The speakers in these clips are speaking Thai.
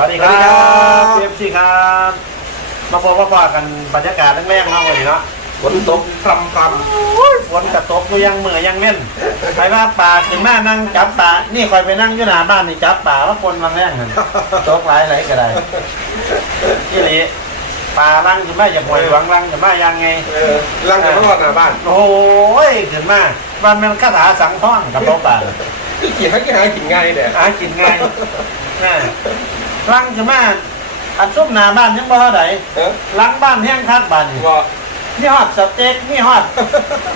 วัสดีคสวัสดีรัครับบเอฟซีครับ มาพบมาพอกันบรรยากาศแรงๆเนาะวันนี้เนาะฝนตกพรำพรฝนกระตกก็ยังเหมื่อยังเม่นไปว่าป่าถึงหน้านั่งจับป่านี่คอยไปนั่งอยู่หน้าบ้านนี่จับป่าว่าคนมาแรงหั่นตกหลายไหลก็ได้ที่นี่ป่าลังถึงมาอย่าป่วยหวังลังถึงมายังไงำเออลังจากรอดหน้าบ้าน โอ้ยขึ้นมาวันมันคาถาสังท่องกับโลป่ากี่หากี่หากินง่ายเนี่ยหากินไงายน่ะ ลังถึงมาอันซุ่มหน้าบ้านยังบ่เท่าไหร่เออหลังบ้านแห้งคักบ้านนี่ว่ามีฮอดสเต็กมีฮอด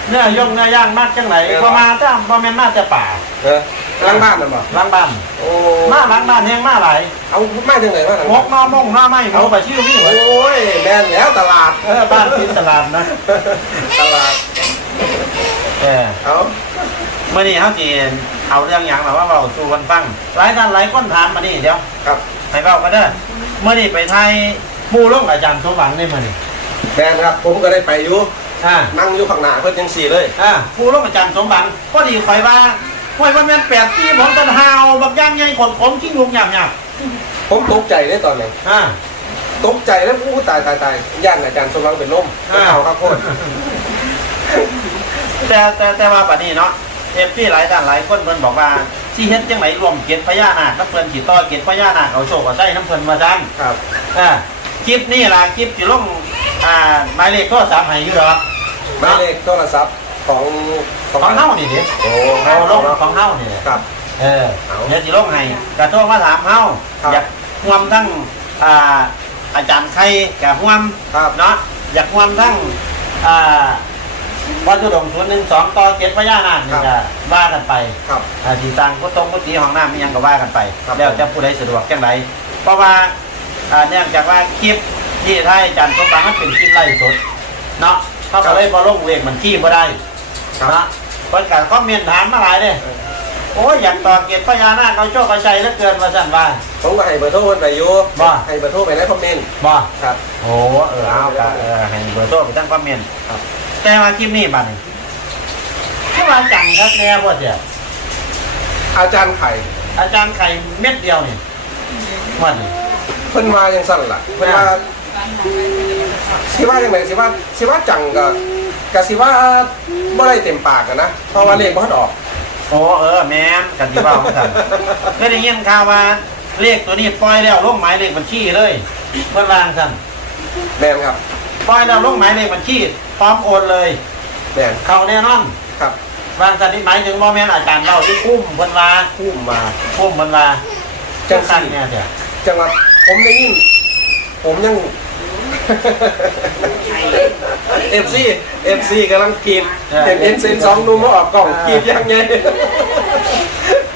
เนื้อย่างเนื้อย่างมากจังไหนเออพอมาถ้าพอแม่นมาแต่ป่าเออล้างบ้านน่ะบ่หลังบ้านโอ้มาหลังบ้านแห้งมาหลายเอามาจากไหนมาหมกหนอมงหน้าไม้หมูไปชื่อนี่เหรอโอ้ยแม่นแล้วตลาดเออบ้านติดตลาดนะตลาดเออ เอาเมื่อนี้เขาจีเอาเรื่องอย่างมาว่าเราสู่กันฟังหลายท่านหลายคนถามมานี่เดี๋ยว ครับ ให้เบากันเด้อเมื่อนี้ไปไทยปูร่งอาจารย์สมหวังได้มื่อนี้แม่นครับ ผมก็ได้ไปอยู่อ่านั่งอยู่ข้างหน้าเพิ่นจังสี่เลย อ่าปูร่งอาจารย์สมหวังก็ดีคอยว่าคอยว่าแม่นแปดที่ผมกันหาวบักย่างใหญ่ขนผมขี้งุกหยาบหยาบผมตกใจเลยตอนนั้นอ่า ตกใจแล้วอู้ตายตายตายย่านอาจารย์สมรังเป็นลมอ่าเอาครับโคตรแต่แต่แต่ว่าปัจนี้เนาะเอฟซีหลายท่านหลายคนเพิ่นบอกว่า ที่เฮ็ดจังไหนรวมเกียรติพญานาคน้ำเพิ่นสิต่อเกียรติพญานาคเอาโชคเอาใจน้ำเพิ่นมาจังครับอ่าคลิปนี่ล่ะคลิปสิลงอ่าหมายเลขโทรศัพท์ให้อยู่ดอกหมายเลขโทรศัพท์ของของเฮานี่ดิโอ้เอาลงเนาะของเฮานี่ครับ เออเอาเดี๋ยวสิลงให้กระโทรมาถามเฮาครับอยากห่วมทั้งอ่าอาจารย์ไข่กับห่วมครับเนาะอยากห่วมทั้งอ่า วัตถุดงศูนย์หนึ่งสองต่อเจ็ดพญานาคนี่ก็ว่ากันไปครับ อ่าที่ต่างก็ตรงก็ตีห้องน้ำมีหยังก็ว่ากันไป ครับแล้วจะผู้ใดสะดวกจังไรเพราะว่าอ่าเนื่องจากว่าคลิปที่ไทยอาจันทร์สมบังมันเป็นคลิปไล่สดเนาะเขาก็เลยบอลงเลขมันขี้บ่ได้ครับเนาะคนการคอมเมนต์ถามมาหลายเลยโอ้ยอยากต่อเกียรติพญานาคเขาโชคเขาชัยเหลือเกินมาสั่นว่า ผมก็ให้เบอร์โทรเพิ่นไปอยู่ว่า ให้เบอร์โทรไปในคอมเมนต์บ่ ครับ โอ้เออเอาก็เออให้เบอร์โทรไปตั้งคอมเมนต์ครับ แต่ว่าคลิปนี้บัดนี้ถ้าว่าจังครับแน่พ่อเสียอาจารย์ไข่อาจารย์ไข่เม็ดเดียวนี่วันนี้เพิ่นว่าจังสั่นล่ะเพิ่นว่าสิว่าจังไดสิว่าสิว่าจังก็ก็สิว่าบ่ได้เต็มปากอะนะเพราะว่าเลขบ่ทันออกโอ้เออแม่นกันที่ว่าของท่านเคยได้ยินข่าวว่าเลขตัวนี้ปล่อยแล้วลงหมายเลขบัญชีเลยเมื่อวานท่านแม่นครับปล่อยแล้วลงหมายเลขบัญชี พร้อมโอนเลยแม่นเข้าแน่นอนครับวางสันนิษหมายถึงว่าแม่นอาจารย์เราที่คุ้มเพิ่นว่าคู่มาคุ้มเพิ่นว่าจัจังงซั่สันนเนี่ยเถอะจังหวัดผมได้ยินผมยัง เอฟซีเอฟซีกำลังกรีดเห็นเอ็นเซนสองนุ่มมาออกกล่องกรีดยังไง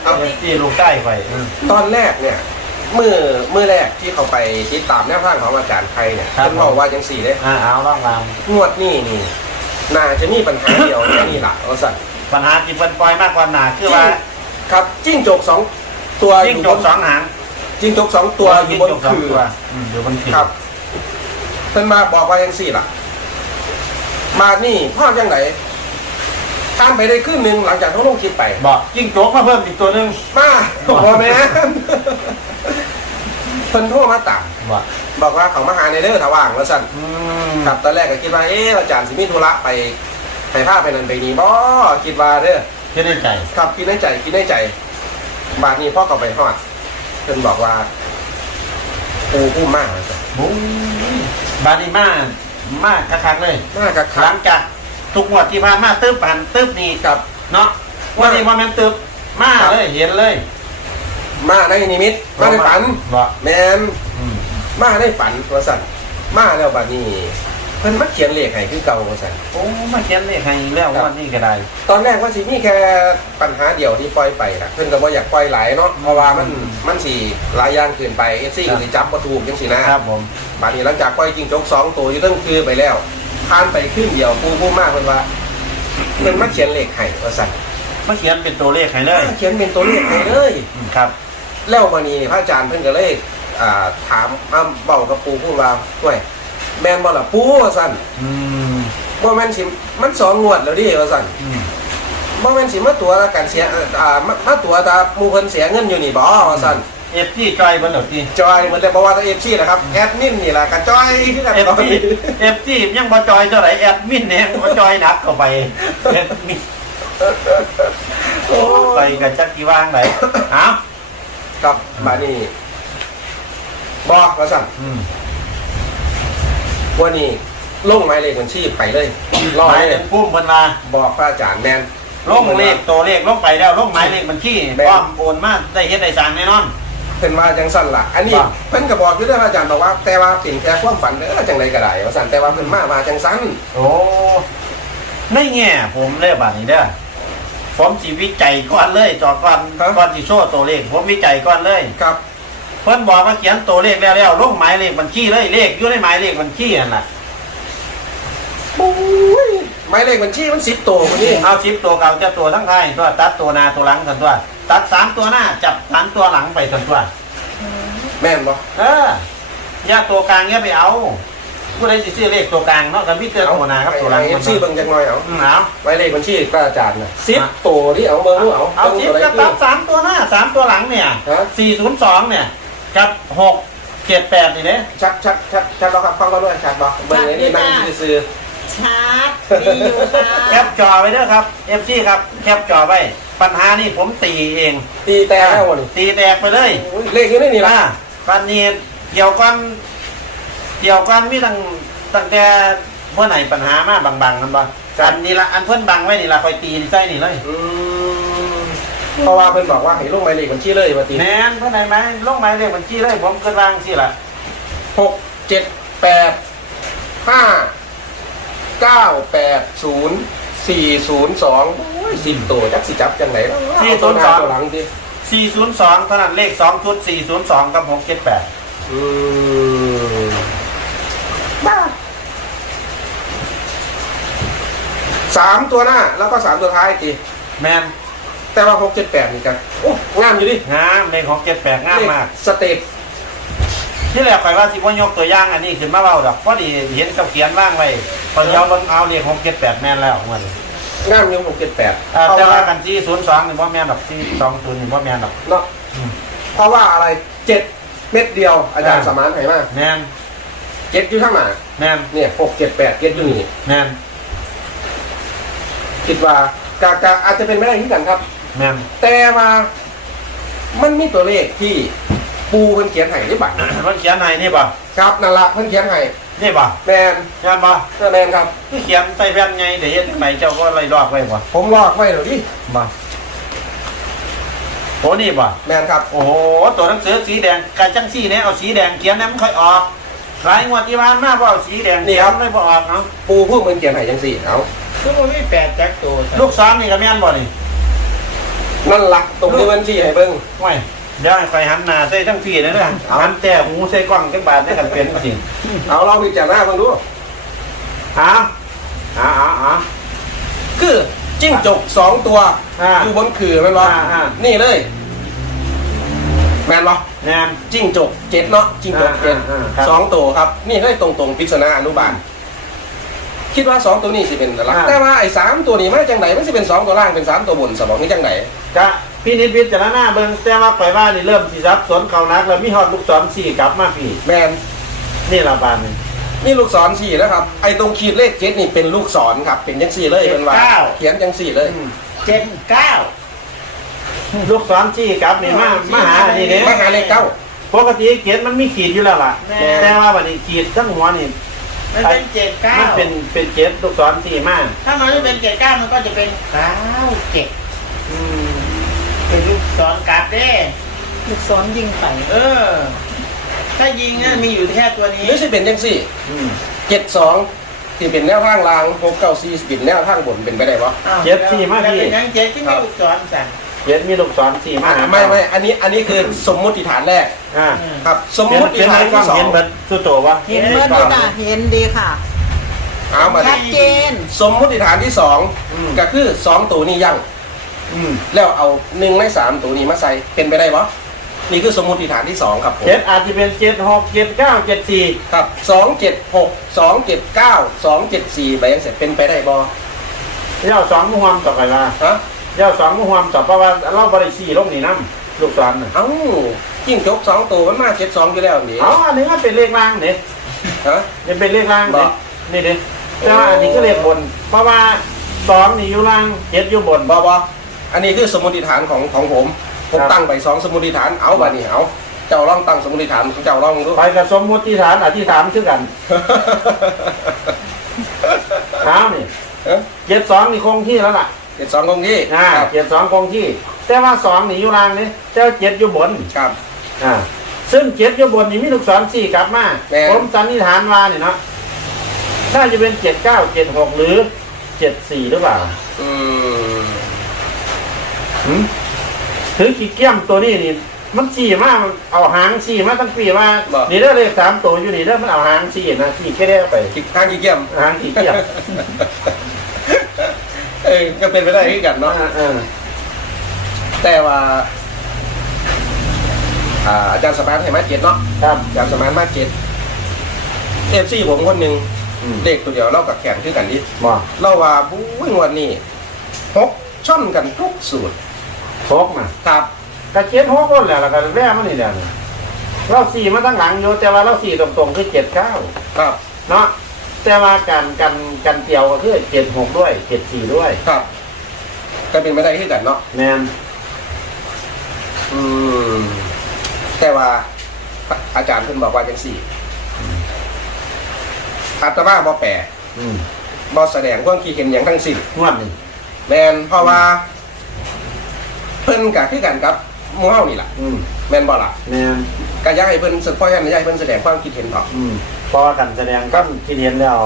เอาเอฟซีลูกใต้ไปอืมตอนแรกเนี่ยเมื่อเมื่อแรกที่เขาไปติดตามแนวทางของอาจารย์ไทยเนี่ยเป็นบอกว่าจังสี่เลยอ่าเอาล่องรามงวดนี่นี่น่าจะมีปัญหาเดียว แค่นี้ละเอาสัตว์ปัญหาที่เพิ่นปล่อยมากกว่าหนาคือว่าครับจิ้งจกสองตัวอจิ้งยู่จบกนสองหางจิ้งจกสองตัวอยู่บนจิ้งจกสองคือตัวอืมอยู่บนคือครับเพิ่นมาบอกว่าจังสี่ล่ะ มานี่พ่อจังไหนตามไปได้ครึ่งหนึ่งหลังจากเขาลงคลิปไป บอกจิ้งจกมาเพิ่มอีกตัวหนึงมาบอกว่าแม่น เพิ่นโทรมาตามบอกบอกว่าเขามาหาในเด้อถ้าว่างว่าสั่นอืมครับตอนแรกก็คิดว่าเอออาจารย์สิมีธุระไปไปพาไปนั่นไปนี่บ่คิดว่าเด้อคิดในใจครับคิดในใจคิดในใจ บาดนี้พ่อก็ไปฮอดเพิ่นบอกว่าปูผู้มากว่าซั่นบุ้งบาดีมากมากคักๆเลย มากกะคหรัลับงจากทุกงวดที่ผ่านมาตึ๊บผ่านตึ๊บนี่กับเนาะวันนี้ว่าแม่นตึ๊บมาเลยเห็นเลย มาในนิมิต มาในฝันบอกแมนอืมมาในฝันว่าสั่นมาแล้วบัดนี้ เพิ่นมาเขียนเลขให้คือเก่าว่าสั่นโอ้มาเขียนเลขให้แล้ววันนี้ก็ได้ ตอนแรกว่าสิมีแค่ปัญหาเดียวที่ปล่อยไปนะเพิ่นก็บ่อยากปล่อยหลายเนาะเพราะว่ามันมันสิหลายอย่างเกินไป FC ก็สิจับบ่ถูกจังซี่นะครับผมบัดนี้หลังจากปล่อยจริงจกสองตัวอยู่ตั้งคือไปแล้วผ่านไปครึ่งเดียวผู้ผู้มากเพิ่นว่าเพิ่นมาเขียนเลขให้ว่าสั่นมาเขียนเป็นตัวเลขให้เลย เขียนเป็นตัวเลขให้เลยอืมครับ แล้ววันนี้พระอาจารย์เพิ่นก็เลยอ่าถามอ้ำเบากับปูพูดว่าห่วยแม่นบ่ล่ะปูว่าซั่นอืมบ่แม่นสิมันสองงวดแล้วดิว่าซั่นอืมบ่แม่นสิมาตัวกันเสียเอ่ออ่ามามาตัวตาหมู่เพิ่นเสียเงินอยู่นี่บ่ว่าซั่นเอฟที่จอยบนหลดที่จอยเหมือนแต่บอกว่าตัวเอฟซีนะครับแอดมินนี่แหละกับจอยที่กันเอฟตอนที่นี้เอฟที่ยังบ่จอยเท่าไหร่แอดมินเนี่ยบ่จอยหนักเข้าไปเอฟมินโอ้ไปกันจักกี่ว่างไหนเอ้า กับมานี่บอกว่าสั่นอืมวันนี้ลงหมายเลขบัญชีไปเลยรอหมายเลเลยขพุ่มเพิ่นมาบอกพระอาจารย์แมน ลงเลขตัวเลขลงไปแล้วลงหมายเลขบัญชีแม่นพร้อมโอนมาได้เฮ็ดได้สั่งแน่นอน เป็นว่าจังสั้นล่ะ อันนี้ว่า เพิ่นก็บอกอยู่ด้วยพระอาจารย์บอกว่า แต่ว่าเป็นแค่ความฝันเด้อจังไรก็ได้ว่าสั่นแต่ว่าเพิ่นมาว่าจังสั้นโอ้ในแง่ผมเลยบัดนี้เด้อ ผมสิวิจัยก่อนเลยจอก่อนก่อนสิโชว์ตัวเลข ผมวิจัยก่อนเลย ครับ เพิ่นบอกว่าเขียนตัวเลขแล้วแล้วลงหมายเลขบัญชีเลยเลขอยู่ในหมายเลขบัญชีนั่นน่ะโอ้ยหมายเลขบัญชีมันสิบตัวคนนี้เอาชิปตัวเก่าจะตัวทั้งท้ายตัวตัดตัวหน้าตัวหลังกันตัว ตัดสามตัวหน้าจับสามตัวหลังไปทันตัว แม่นบ่เอออย่าตัวกลางอย่าไปเอา ผู้ใดสิซื้อเลขตัวกลางเนาะกันพี่เตือนตัวหน้าครับตัวหลังเอฟซีเบิ่งจังหน่อยเอาอืมเอาหมายเลขบัญชีพระอาจารย์น่ะสิบ ตัวที่เอาเบิ่งดูเอาเอาบิ่งชิปตัวใดก็คืตัอดสามตัวหน้าสามตัวหลังเนี่ยฮะสี่ศูนย์สองเนี่ยกับหกเจ็ดแปดนี่เนี่ยชัดชัดชัดชัดแล้วครับฟังเราด้วยชัดบ่เบิ่งไอ้นี่นั่งซื่อชาร์จมีอยู่ค่ะแคปจอไว้เด้อครับเอฟซีครับแคปจอไว้ ปัญหานี่ผมตีเองๆตีแต่แล้วบ่นี่ตีแตกไปเลยโอ้ยเลขอยู่ในนี่ล่ะว่าปันนี้เกี่ยวกัน เกี่ยวกันมีตั้งตั้งแต่เมื่อไหร่ปัญหามาบางๆกันบ่อันนี้ละอันเพิ่นบังไว้นี่ละคอยตีใส่นี่เลยอืมเพราะว่าเพิ่นบอกว่าให้ลงหมายเลขบัญชีเลยว่าติแมนเพิ่นไหนไหมลงหมายเลขบัญชีเลยผมเกิดวางสิล่ะหกเจ็ดแปดห้าเก้าแปดศูนย์สี่ศูนย์สองสิบตัวจักสิจับจังไหนเนาะเอาตัวหน้าตัวหลังดิ402เท่านั้นเลข2ชุด402กับ678อืมบ้า สามตัวหน้าแล้วก็สามตัวท้ายจีแมนแต่ว่าหกเจ็ดแปดนี่กันโอ้งามอยู่ดิงามเลข678งามมากเลขสเต็ปที่แรกไปว่าสิบ่ยกตัวอย่างอันนี้ขึ้นมาเว้าดอกพอดีเห็นกับเขียนว่างไว้พอเดี๋ยวเบิ่งเอาเลข678แม่นแล้วมันงามอยู่หกเจ็ดแปดอ่าเพราะแต่ว่าว่ากันที่ศูนย์สองนี่ว่าแม่นดอกที่สองศูนย์นี่ว่าแม่นดอกเนาะอืมเพราะว่าอะไรเจ็ดเม็ดเดียวอาจารย์อ่าสมานไหมากแม่นเจ็ดอยู่ข้างหน้าแม่นเนี่ยหกเจ็ดแปดเจ็ดอยู่นี่แม่น คิดว่ากากาอาจจะเป็นไม่ได้ที่กันครับ แม่นแต่ว่ามันมีตัวเลขที่ปูเพิ่นเขียนให้ที่บัตรเพิ่นเขียนให้นี่บ่ครับนั่นละเพิ่นเขียนให้นี่บ่แมนงานบ่แมนครับที่เขียนใส่แว่นไงเดี๋ยวเฮ็ดจังไดเจ้าก็ไล่ลอกไว้บ่ผมลอกไว้เดี๋ยวดิบ่โหนี่บ่แมนครับโอ้โหตัวหนังสือสีแดงกะจังซี่เนี่ยเอาสีแดงเขียนนะมันค่อยออกหลายงวดที่ผ่านมาบ่เอาสีแดงเขียนเลยบ่ออกเนาะปูเพิ่งเพิ่นเขียนให้จังสี่เอา คือมันไม่แปดแจ็คตัวลูกศรนี่ก็แม่นบ่นี่นั่นละตรงนี้มันที่ให้เบิ่งไม่เดี๋ยวให้ไฟหันหน้าใส่ทั้งพี่เลยเด้อเอาหันแต่หูใส่กล้องจังบาดได้กันเป็นจริงเอาลองพิจารณาเบิ่งดูหาหาหาหาคือจิ้งจกสองตัวอ่าอยู่บนขื่อแม่นบ่อ่าอ่านี่เลย แม่นบ่แนนจิ้งจกเจ็ดเนาะจิ้งจกเจ็ดอ่าอ่าครับสองตัวครับ นี่ให้ตรงตรงๆปริศนาอนุบาล คิดว่าสองตัวนี้สิเป็นหลักแต่ว่าไอ้สามตัวนี้มาจังไหนมันสิเป็นสองตัวล่างเป็นสามตัวบนสมองนี่จังไหนกะพี่นิดพิจารณาเบิ่งแต่ว่าข่อยว่านี่เริ่มสิซับสนเขานักแล้วมีฮอดลูกศรสี่กลับมาพี่ แมนนี่ละบานนี่ นี่ลูกศรสี่นะครับ ไอ้ตรงขีดเลขเจ็ดนี่เป็นลูกศรครับ เป็นจังสี่เลยเป็นว่าเขียนจังสี่เลย เจ็ดเก้า ลูกศรสี่กลับนี่มามาหาอันนี่เด้มาหาเลขเก้า ปกติเขียนมันมีขีดอยู่แล้วล่ะ แม่ แต่ว่าบัดนี้ขีดทั้งหัวนี่ มันเป็นเจ็ดเก้ามันเป็นเป็นเจ็ดลูกศรสี่มาถ้ามันไม่เป็นเจ็ดเก้ามันก็จะเป็นเก้าเจ็ดอืมเป็นลูกศรกราฟเด้ลูกศรยิงไป เออ ถ้ายิงนะมีอยู่แค่ตัวนี้หรือสิเป็นจังสี่อืมเจ็ดสองที่เป็นแนวทางรางหกเก้าสี่สิเป็นแนวทางบนเป็นไปได้ปะอ้าวเจ็ดสี่มาแล้วพี่เป็นยังเจ็ดที่มีลูกศรสั่น เจ็ดมีลูกศรสี่มาหาไม่ไม่อันนี้อันนี้คือสมมุติฐานแรกอ่าครับ สมเห็นมุติเป็นฐาอะนไรกล้องที่สอเห็งนเบิดสุดโตวะเห็นเมื่อดีค่ะเห็นดีค่ะเอามาชัดิดเจนสมมุติฐานที่สองอืมก็คือสองตัวนี้ยั่งอืมแล้วเอาหนึ่งในสามตัวนี้มาใส่เป็นไปได้ปะนี่คือสมมุติฐานที่สองครับผมเจ็ดอาจจะเป็นเจ็ดหกเจ็ดเก้าเจ็ดสี่ครับสองเจ็ดหกสองเจ็ดเก้าสองเจ็ดสี่ไปยังเสร็จเป็นไปได้บอเย้าสองมุฮวมต่อไปมาฮะ เย้าสองมุฮวมต่อเพราะว่าเราบริสีลงนี่น้ำลูกศรน่ะเอ้าจิ้งจกสองตัวมันมาเจ็ดสองอยู่แล้วนี่เอาอันนี้ก็เป็นเลขล่างเนี่ยฮะ นี่เป็นเลขล่างบ่ เนี่ยนี่เด้แต่ว่าอันนี้ก็เลขบน เพราะว่าสองนี่อยู่ล่างเจ็ดอยู่บน บอบออันนี้คือสมมติฐานของของผม ผมครับ ตั้งไปสองสมมติฐานเอาบัดนี้เอาเจ้าลองตั้งสมมติฐานของเจ้าลองดู ไปกับสมมติฐานอธิษฐานคือกันเอานี่เอ้ยเจ็ดสองนี่คงที่แล้วล่ะ เจ็ดสองตรงนี้อ่าครับเจ็ดสองคงที่ แต่ว่าสองนี่อยู่ล่างนี่เจ้าเจ็ดอยู่บนครับ อ่าซึ่งเจ็ดอยู่บนนี่มีลูกศรสี่กลับมาแม่น ผมสันนิษฐานว่าเนี่ยเนาะน่าจะเป็นเจ็ดเก้าเจ็ดหกหรือเจ็ดสี่หรือเปล่าอืมหืมถือกี่เกี้ยมตัวนี้นี่มันสี่มากมันเอาหางสี่มาตั้งปีว่านี่เด้อเลขสามตัวอยู่นี่เด้อมันเอาหางสี่นะสี่แค่ได้ไปคิดข้างกี่เกี่ยม หางกี่เกี้ยม เออก็เป็นไปได้ที่กันเนาะอ่าอ่าแต่ว่าอ่าอาจารย์สมานให้มาเจ็ดเนาะครับอาจารย์สมานมาเจ็ดเอฟซีผมคนหนึ่งอืมเด็กตัวเดียวเล่ากับแขนคือกันดิบ่เล่าว่าบุ้ยงวันนี้หกช่อนกันทุกสูตรโชกนะครับกระเจ็ดหกคนแหละแล้วก็แว่มันนี่แหละเราสี่มาตั้งหลังอยู่แต่ว่าเราสี่ตรงๆคือเจ็ดเก้าครับ เนาะ แต่ว่าการกันกันเตียวก็คือเจ็ดหกด้วยเจ็ดสี่ด้วย ครับ ก็เป็นไปได้ที่กันเนาะแมนอืมแต่ว่า อาจารย์เพิ่นบอกว่าจังสี่อาตมาบ่แปลอืมบ่แสดงความคิดเห็นอย่างทั้งสิ้นงวดนี่แมนเพราะว่า เพิ่นกะคือกันกับหมู่เฮานี่ล่ะ อืมแมนบ่ล่ะแมน ก็อยากให้เพิ่นสึกพ่อยันอยากให้เพิ่นแสดงความคิดเห็นออกอืมเพราะว่าการแสดงก็คิดเห็นแล้ว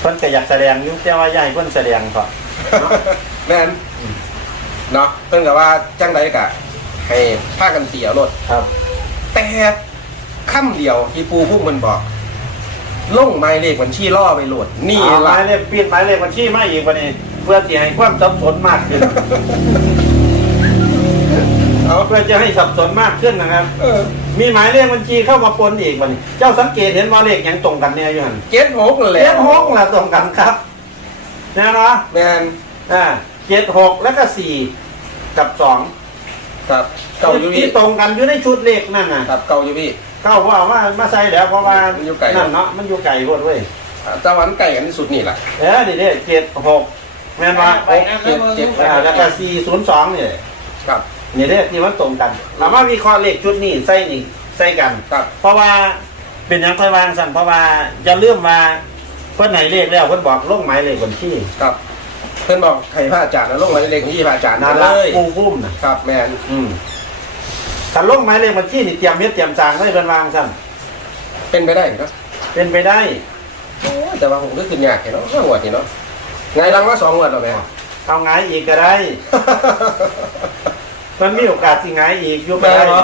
เพิ่นก็อยากแสดงอยุ่แต่ว่าอย่าให้เพิ่นแสดงก่อนเนาะ แม่นอืม เนาะเพิ่นก็ว่าจังไดกะให้พากันเตียวรถ ครับแต่คำเดียวที่ปูพุ่มมันบอกลงหมายเลขบัญชีล่อไปโหลด นี่เอาหล่ะมายเลขเปลี่ยนหมายเลขบัญชีมาอีกวันนี้ เพื่อที่ให้ความสับสนมากขึ้น เอาเพื่อจะให้สับสนมากขึ้นนะครับ เออมีหมายเลขบัญชีเข้ามาปนอีกวันนี้เจ้าสังเกตเห็นว่าเลขยังตรงกันเนี่ยอยู่หันเจ็ดหกนั่นแหเจ็ละดหกละตรงกันครับนะเนาะแม่นอ่าเจ็ดหกแล้วก็สี่กับสองครับเก่าอยู่พี่ที่ตรงกันอยู่ในชุดเลขนั่นน่ะครับเก่าอยู่พี่ เก้าว่ามามาใส่แล้วเพราะว่ามันอยู่ไกล นั่นเนาะมันอยู่ไกลพวดเว้ยตะวันไก่กันที่สุดนี่ล่ะเออดิเด้เจ็ดหกแม่นว่าไปหกนะเจ็ดเจ็ด อ่าแล้วก็สี่ศูนย์สองเนี่ย ครับ นี่เด้ที่มันตรงกันถามว่าวิเคราะห์เลขชุดนี้ใส่นี่ใส่กัน ครับ เพราะว่าเป็นอย่างค่อยวางสั่นเพราะว่าจะเลื่อมมาเพิ่นไหนเลขแล้วเพิ่นบอกลงหมายเลขบัญชีครับ เพิ่นบอกให้พระอาจารย์นะลงหมายเลขที่พระอาจารย์นั่นเลละยปูพุ่มนะครับ แม่นอืมถ้าลงหมายเลขบัญชีนี่เตรียมเม็ดเตรียมสร้างไว้เพิ่นวางสั่นเป็นไปได้ครับ เป็นไปได้โอ้ยแต่ว่าผมก็คือยากเห็นเนาะห้างวดนี่เนาะไงดังว่าสองงวดแล้วแม่เอาไงายอีกก็ได้ มันมีโอกาสสิไงายอีกอยู่ก็แม่ได้เหรอ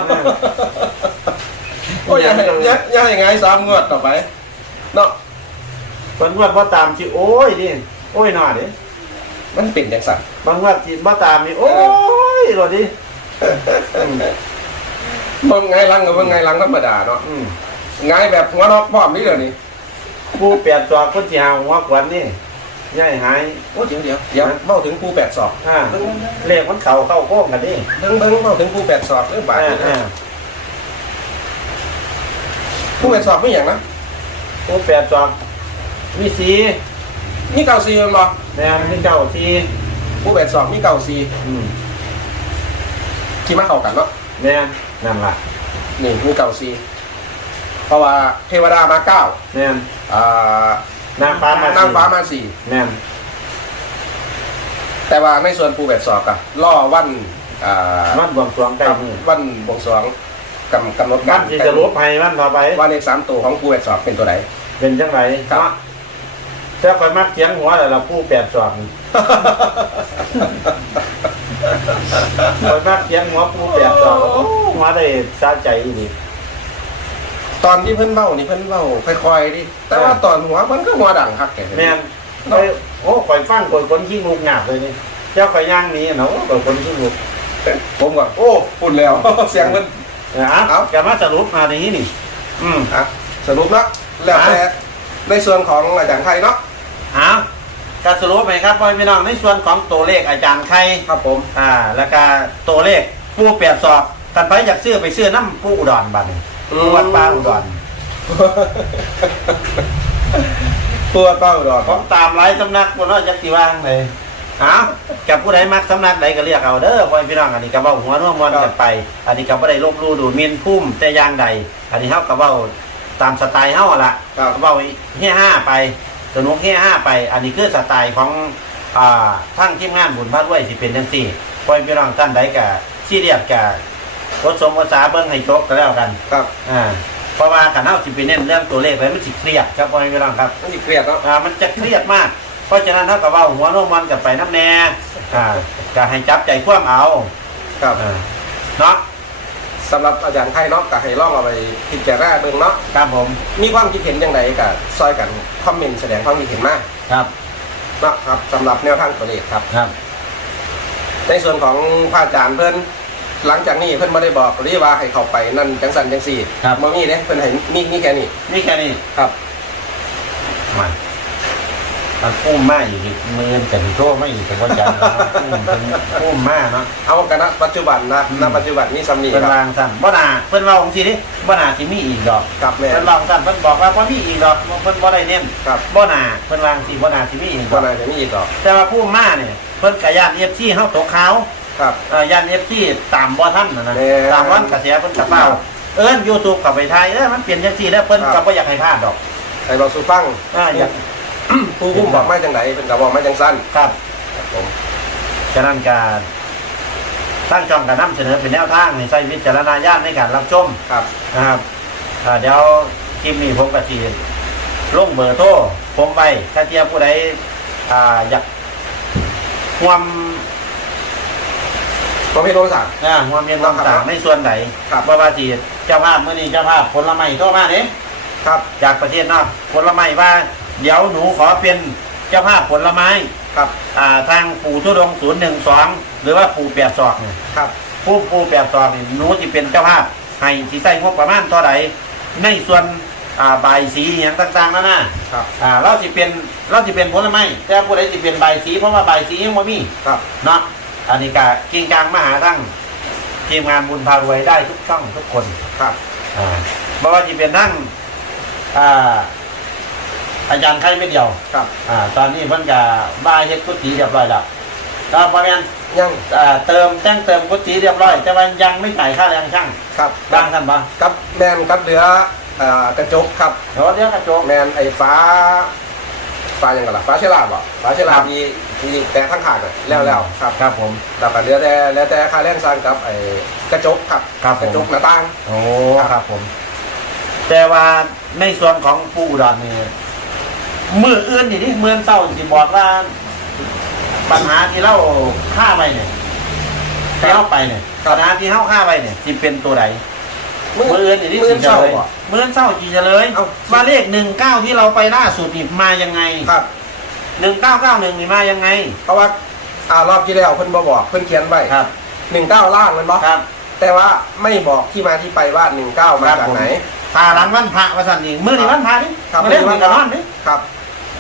โอ้ยอยังยังยังไงสามงวดต่อไปเนาะบางงวดบ่ตามสิโอ้ยดิโอ้ยหน่อยดิมันเป็นจังสันบางงวดสิบ่ตามนี่โอ้ยโลดดิอืมบางไงหลังกับว่าไงหลังธรรมดาเนาะอืมไงแบบหัวนอกพร้อมนี่เดี๋ยวนี้ผู้เปลี่ยนจอคนสิหาหัวขวัญนี่ ย่ายหาย โอ้เดี๋ยวเดี๋ยวเดี๋ยวเมาถึงผู้แปดสอบอ่าเลขมันเข้าเข้าโค้งกันดิเบิ้งเบิ้งเมาถึงผู้แปดสอบเรื่องบาทอ่านี่อ่าผู้แปดสอบไม่อย่างนะผู้เปลี่ยนจอมีสีมีเก่าซีมันบอกแม่นมีเจ้าสีผู้แปดสอบมีเก่าซีอืมที่มาเข้ากันเนาะแม่นนั่นล่ะนี่มีเก่าซีเพราะว่าเทวดามาเก้าแม่นอ่า นางฟ้ามานางฟ้ามาสี่แม่นแต่ว่าในส่วนผู้แปดสอบกับล่อวันอ่ามันบวงสรวงใกล้มือวันบวงสรวงกำกำหนดมัการนสิจะลบให้มันต่อไป ว่าเลขสามตัวของผู้แปดสอบเป็นตัวไหน เป็นจังไรครับเนาะแต่คอยมักเสียงหัวแต่ละผู้แปดสองคอยมักเสียงหัวผู้แปดสองหัวได้สาใจดี ตอนที่เพิ่นเบ้านี่เพิ่นเบ้าค่อยๆดิแต่ว่าตอนหัวมันก็หัวดังคักแกแม่นคอยโอ้คอยฟังคอยคนขี้งูหยาบเลยนี่เจ้าคอยย่างหนี้เนาะคอยคนขี้งูผมก็โอ้ปุ่นแล้วเสียงมันเอออะเอาแกมาสรุปมาอย่างนี้นี่อืมอะสรุปแล้วแล้วแต่ในส่วนของอาจารย์ไทยเนาะเอาก็สรุปไหมครับพ่อพี่น้องในส่วนของตัวเลขอาจารย์ไข่ครับผม อ่า แล้วก็ตัวเลขผู้แปดสอบกันไปอยากซื้อไปซื้อน้ำผู้อุดรบัด นี้ผู้วัดป่าอุดรตัวเป้าดอกผมตามหลายสำนักบนว่าจักสิว่างเลยอ้าวกับผู้ใดมักสำนักใดก็เรียกเอาเด้อพ่อพี่น้องอันนี้ก็เว้าหัวน่วมวนกันไป อันนี้ก็บ่ได้ลบหลู่ดูหมินพุ่มแต่อย่างใด อันนี้เฮาก็เว้าตามสไตล์เฮาอะล่ะครับ เว้าเฮียห้าไปสนุกเฮียห้าไป อันนี้คือสไตล์ของอ่าทั้งทีมงานบุญพระด้วยสิเป็นจังซี่พ่อพี่น้องท่านใดก็ซีเรียสก็ กดสมภาษาเบิ่งให้จบก็แล้วกันครับอ่าเพราะว่ากันเฮาสิไปเน้นเรื่องตัวเลขไว้มันสิเครียดครับพ่อพี่น้องครับมันสิเครียดเนาะอ่ามันจะเครียดมาก เพราะฉะนั้นเท่ากับว่าหัวโน้มมันกับไปน้ำแน่อ่าจะให้จับใจคว่ำเอาครับอ่าเนาะสำหรับอาจารย์ไข่เนาะก็ให้ลองเอาไปพิจารณาเบิ่งเนาะครับผมมีความคิดเห็นอย่างไรก็ซอยกันคอมเมนต์แสดงความคิดเห็นมาครับเนาะครับสำหรับแนวทางตัวเลขครับครับ ในส่วนของพระอาจารย์เพิ่น หลังจากนี้เพิ่นไม่ได้บอกหรือว่าให้เข้าไปนั่นจังสันจังสี่บ่มีเด้เพิ่นให้มีมีแค่นี้นี่แค่นี้ครับ มามันพุ่มมาอยู่อีกมือแต่ถึงโทษไม่อีกแต่ว่าจะพุ่มเป็นพุ่มมาเนาะ เอากันนะปัจจุบันนะอืม ณปัจจุบันนี้สำนีเป็นครับวางสั่นบ่นาเพิ่นว่าของทีนี้บ่นาที่มีอีกดอกครับแม่เพิ่นวางสั่นเพิ่นบอกว่าบ่มีอีกดอกเพิ่นบ่ได้เน้นครับบ่นาเพิ่นวางสิบ่นาที่มีอีกดก็อกน่าจะมีอีกต่อแต่ว่าพุ่มมาเนี่ยเพิ่นกะยาน FC เฮาตกขาว ครับ เอ่อยันเอฟซีตามบ่ท่านนะนะแม่ตามวันกระแสเพิ่นกระเฝ้าเอิ้นยูทูบเข้าไปไทยเอ้ยมันเปลี่ยนจังซี่แล้วเพิ่นครัก็บ บ่อยากให้พลาดดอกให้เราสู่ฟังอ่าอยากผู้ผู้บอกมาจังไหนเพิ่นก็บอกมาจังสั้นครับ ครับผมฉะนั้นการตั้งจองการนำเสนอเป็นแนวทางให้ใช้วิจารณญาณในการรับชมครับ นะครับอ่าเดี๋ยวคลิปนี้ผมก็สิลงเบอร์โทรผมไว้ถ้าเทียผู้ใดอ่าอยากร่วม ประเภทโทรศัพท์ อ่าร่วมเรียนร่วมต่างในส่วนไหนครับ ว่าว่าสิเจ้าภาพมื้อนี้เจ้าภาพผลไม้โทรมาเด้ครับจากประเทศนอกผลไม้ว่า เดี๋ยวหนูขอเป็นเจ้าภาพผลไม้ครับอ่าทางปู่ทุดงศูนย์หนึ่งสองหรือว่าปู่แปดศอกเนี่ยครับผู้ปู่แปดศอกนี่หนูที่เป็นเจ้าภาพให้ที่ใส่งบประมาณเท่าไหร่ในส่วนอ่าใบายสีอย่างต่างๆนั่นนะครับ อ่าเราสิเป็นเราสิเป็นผลไม้แต่ผู้ใดสิเป็นใบายสีเพราะว่าใบายสียังไม่มี ครับ เนาะ อันนี้ก็จริงจังมาหาทั้งทีมงานบุญพารวยได้ทุกช่องทุกคนครับอ่าบ่ว่าจะเป็นนั่งอ่าอาจารย์ไข่ไม่เดียวครับอ่าตอนนี้เพิ่นก็บ้าเฮ็ดกุฏิเรียบร้อยแล้วก็ประมาณยังอ่าเติมแต่งเติมกุฏิเรียบร้อย แต่ว่ายังไม่จ่ายค่าแรงช่างครับบ้างท่านบ่กับแมนกับเหลือเอ่อกระจกครับเดี๋ยวเดี๋ยวกระจกแมนไอ้ฟ้าฟ้ายังไงล่ะฟ้าเชลาบอะฟ้าเชลาค รับมีมีแต่ทั้งขาดเลยแล้วแล้วครับครับผมแล้วก็เหลือแต่แล้วแต่ค่าแรงสร้างกับไอ้กระจกครับครับผม กระจกหน้าต่าง โอ้ครับผม แต่ว่าในส่วนของผู้อุดรนี่มืออื่นนี่นี่เมือนเศร้าสิบอกว่า ปัญหาที่เราฆ่าไปเนี่ยที่เราไปเนี่ยปัญหาที่เราฆ่าไปเนี่ยที่เป็นตัวไหนมือมืออื่นนี่ที่มือสีเฉเศร้าลยอะมือเศร้าจีเฉลยเอ้า มาเลขหนึ่งเก้าที่เราไปล่าสุดนี่มายังไง ครับ หนึ่งเก้าเก้าหนึ่งนี่มายังไง เพราะว่าอ่ารอบที่แล้วเพิ่นบ่บอกเพิ่นเขียนไว้ครับ หนึ่งเก้าล่างมันบอกครับแต่ว่าไม่บอกที่มาที่ไปว่าหนึ่งเก้ามาครับจากผมไหน พาหลังวันพระวสันนี่มือนี่วันพระนี่ครับมาเล่นมือกับนอนนี่ครับ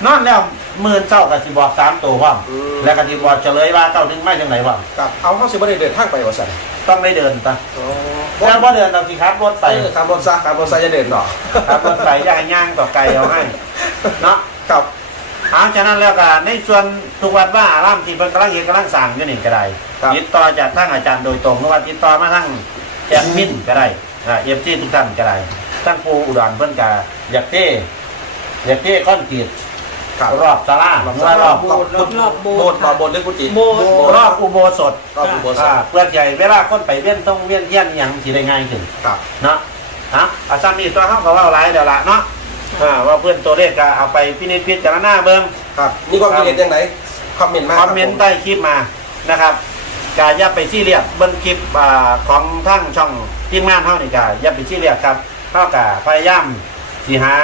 นอนแล้วมือเศร้ากับสิบอกสามตัวว่าอืมแล้วก็สิบอกเฉลยว่าเก้าถึงไม่จังไหนว่าครับเอาเข้าสิบ่ได้เดินทางไปว่าซั่นต้องได้เดินตาอ๋อแล้วพอเดินเราสิครับรถไปเออขับรถซะขับรถซะจะเดินต่อครับรถไปย่างย่างต่อไกลเอาให้เนาะครับ เอาฉะนั้นแล้วก็ในส่วนทุกวัดว่าอารามที่เพิ่นกำลังเห็นกำลังสั่งอยู่นี่ก็ได้ครับ ติดต่อจากท่านอาจารย์โดยตรงหรือว่าติดต่อมาทั้งแอดมินก็ได้อ่าเอฟซีทุกท่านก็ได้ทั้งปูอุดรเพิ่นก็อยากเต้อยากเต้ก้อนกรีดครับ รอบศาลาหรือว่ารอบรอบรอบโบโบสสถ์ถ์ต่อโบสถ์หรือกุฏิโบสถ์รอบอุโบสถรอบอุโบสถอ่าเพื่อใหญ่เวลาคนไปเวียนต้องเวียนเทียนอหย่างสิได้ง่ายขึ้นครับ เนาะฮะอาจารย์มีตัวเขาก็เว่าหลายเดี๋ยวละเนาะ อ่าว่าเพื่อนตัวเลขก็เอาไปพินิจพิจารณาเบิ่งครับนี่ความคิดเห็นยังไงคอมเมนต์มาคอมเมนต์ใต้คลิปมานะครับกาอย่าไปซีเรียสเบิ่งคลิปอ่าของทั้งช่องทีมงานเฮานี่กาอย่าไปซีเรียสครับเฮากะพยายามสิหา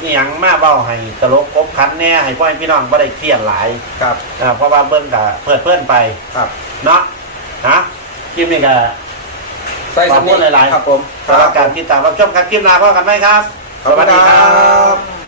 อีหยังมาเว้าให้ตลกครบคันแน่ให้พ่อแม่พี่น้องบ่ได้เครียดหลายครับอ่าเพราะว่าเบิ่งกะเพิ่นเพิ่นไปครับ เนาะฮะคลิปนี้ก็ใส่ขอบสำคุนีณหลายๆครับผมสำหรับการติดตามรับชมครับคลิปหน้าพบกันไหมครับ สวัสดีครับ